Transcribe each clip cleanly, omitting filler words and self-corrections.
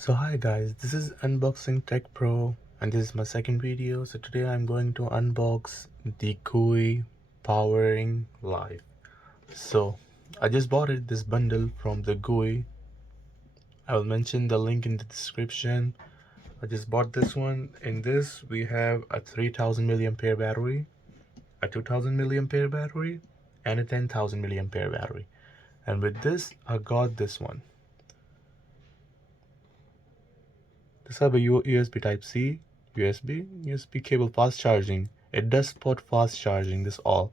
So hi guys, this is Unboxing Tech Pro and this is my second video. So today I'm going to unbox the Goui Powering Life. So I just bought this bundle from the Goui. I will mention the link in the description. I just bought this one. In this we have a 3000 milliampere battery, a 2000 milliampere battery, and a 10,000 milliampere battery. And with this I got this one. This have a USB Type C, USB cable fast charging. It does support fast charging, this all.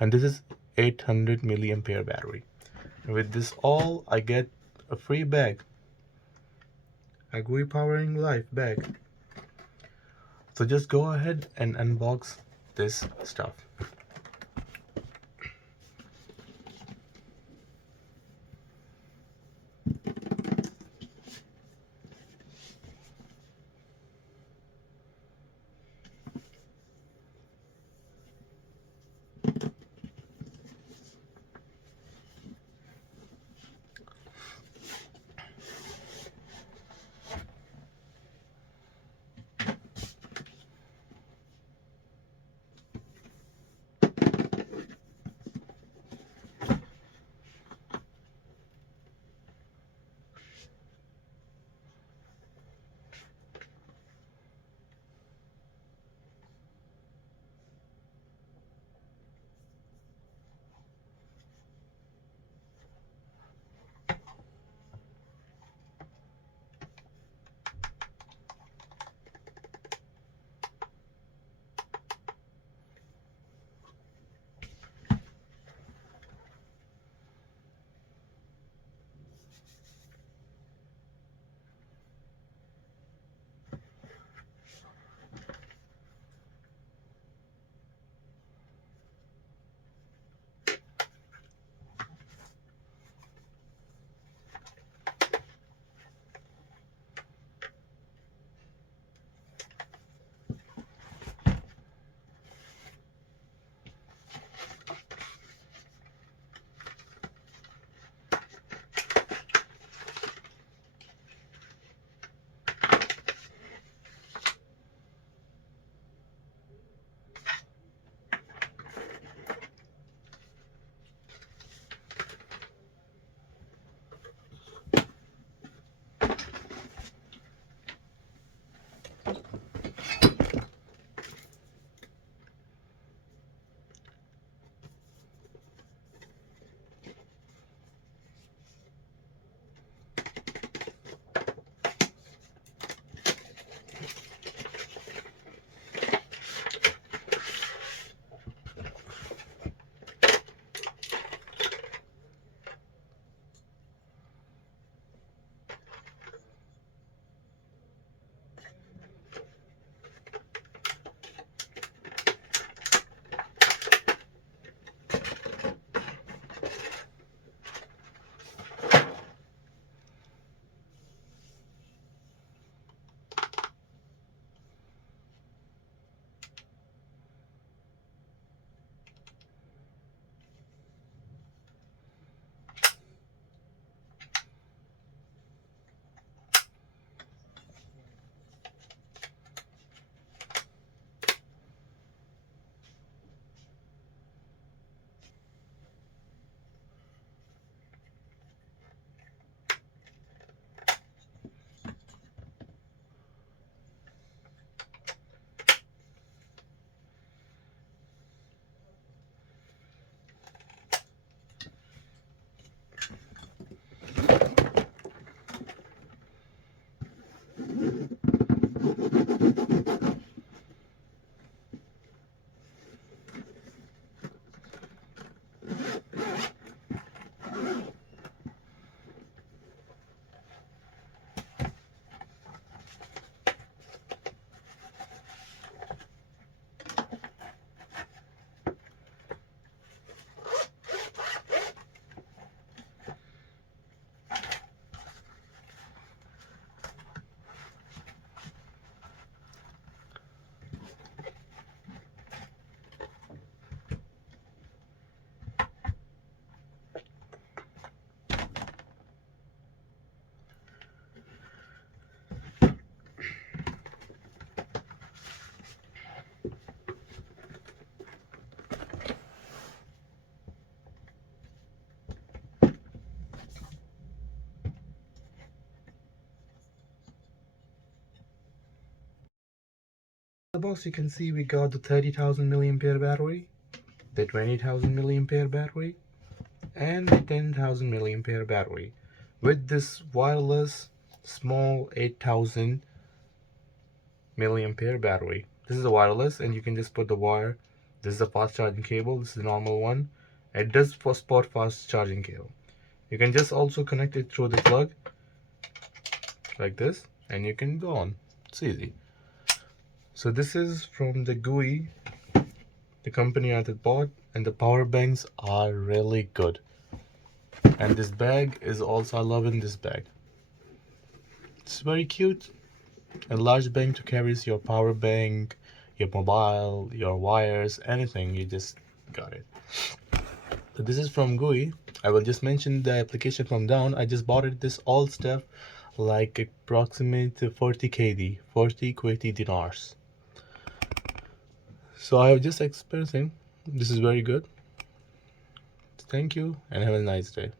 And this is 800 milliampere battery. And with this all, I get a free bag. A Goui Powering Life bag. So just go ahead and unbox this stuff. course, you can see we got the 30,000 milliampere battery, the 20,000 milliampere battery, and the 10,000 milliampere battery with this wireless small 8,000 milliampere battery. This is a wireless, and you can just put the wire. This is a fast charging cable. This is the normal one. It does for spot fast charging cable. You can just also connect it through the plug like this, and you can go on. It's easy. So this is from the Goui, the company I bought, and the power banks are really good. And this bag is also, I love in this bag. It's very cute. A large bank to carry your power bank, your mobile, your wires, anything. You just got it. So this is from Goui. I will just mention the application from down. I just bought it this all stuff like approximate 40 KD, 40 Kuwaiti dinars. So I was just experiencing. This is very good. Thank you and have a nice day.